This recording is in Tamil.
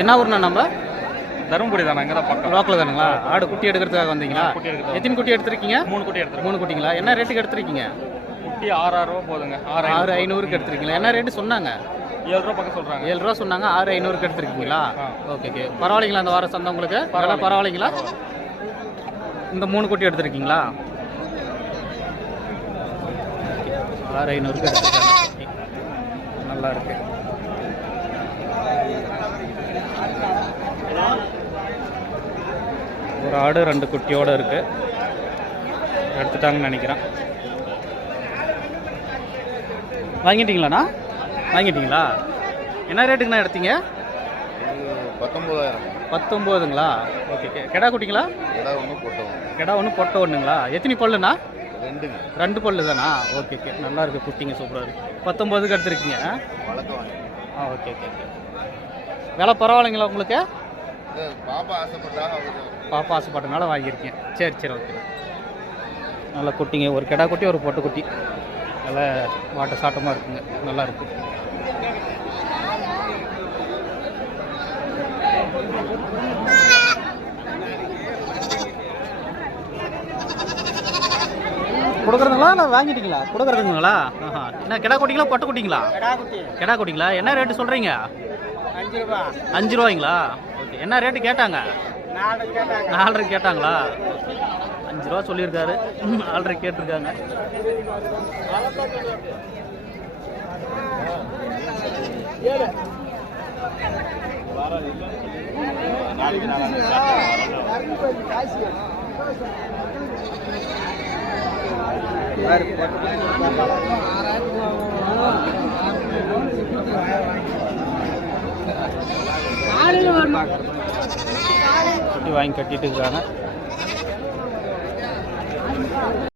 என்ன ஊர்ண்ணா நம்ம? தருமபுரி தானே, இங்கே தான் பக்கம். லோக்கல் தானுங்களா? ஆடு குட்டி எடுக்கிறதுக்காக வந்தீங்களா? குட்டி எடுக்கிறது. எத்தனை குட்டி எடுத்திருக்கீங்க? 3 குட்டி எடுத்துருக்கோம். 3 குட்டிங்களா? என்ன ரேட்டுக்கு எடுத்திருக்கீங்க? குட்டி 6,000 ரூபா போதுங்க. 6,500க்கு எடுத்திருக்கீங்களா? என்ன ரேட்டு சொன்னாங்க? 7 ரூபா பக்கம் சொல்கிறாங்க. 7 ரூபா சொன்னாங்க. 6,500க்கு எடுத்திருக்கீங்களா? Okay okay. பரவாயில்லைங்களா அந்த வார சந்தை உங்களுக்கு? பரவாயில்லைங்களா? இந்த 3 குட்டி எடுத்திருக்கீங்களா? 6,500க்கு எடுத்திருக்காங்க. நல்லா இருக்கு. ஒரு ஆடு 2 குட்டியோடு இருக்குது. எடுத்துட்டாங்கன்னு நினைக்கிறேன். வாங்கிட்டீங்களாண்ணா? வாங்கிட்டீங்களா? என்ன ரேட்டுக்குண்ணா எடுத்தீங்க? 19,000. 19ங்களா? ஓகே. கெடா குட்டிங்களா? கெடா ஒன்று பொட்டை ஒன்றுங்களா? எத்தனை பல்லுண்ணா? 2 பல்லு தானா? ஓகே. நல்லா இருக்குது. குட்டிங்க சூப்பராக இருக்குது. 19க்கு எடுத்துருக்கீங்க. ஓகே. விலை பரவாயில்லைங்களா உங்களுக்கு? பாப்பா ஆசைப்பட்டனால வாங்கியிருக்கேன். சரி ஓகே. நல்லா குட்டிங்க. ஒரு கெடா குட்டி ஒரு பொட்டை குட்டி. நல்லா வாட்ட சாட்டமாக இருக்குங்க. நல்லா இருக்கு. கொடுக்குறதுங்களா இல்லை வாங்கிட்டீங்களா? கொடுக்குறதுங்களா? என்ன கெடா குட்டிங்களா பொட்டை குட்டிங்களா? கெடா குட்டிங்களா? என்ன ரேட்டு சொல்கிறீங்க? 5 ரூபாய்ங்களா? ஓகே. என்ன ரேட்டு கேட்டாங்க? 4 கேட்டாங்களா? 5 ரூபா சொல்லியிருக்காரு. 4 கேட்டிருக்காங்க. குட்டி வாங்கி கட்டிட்டு இருக்காங்க.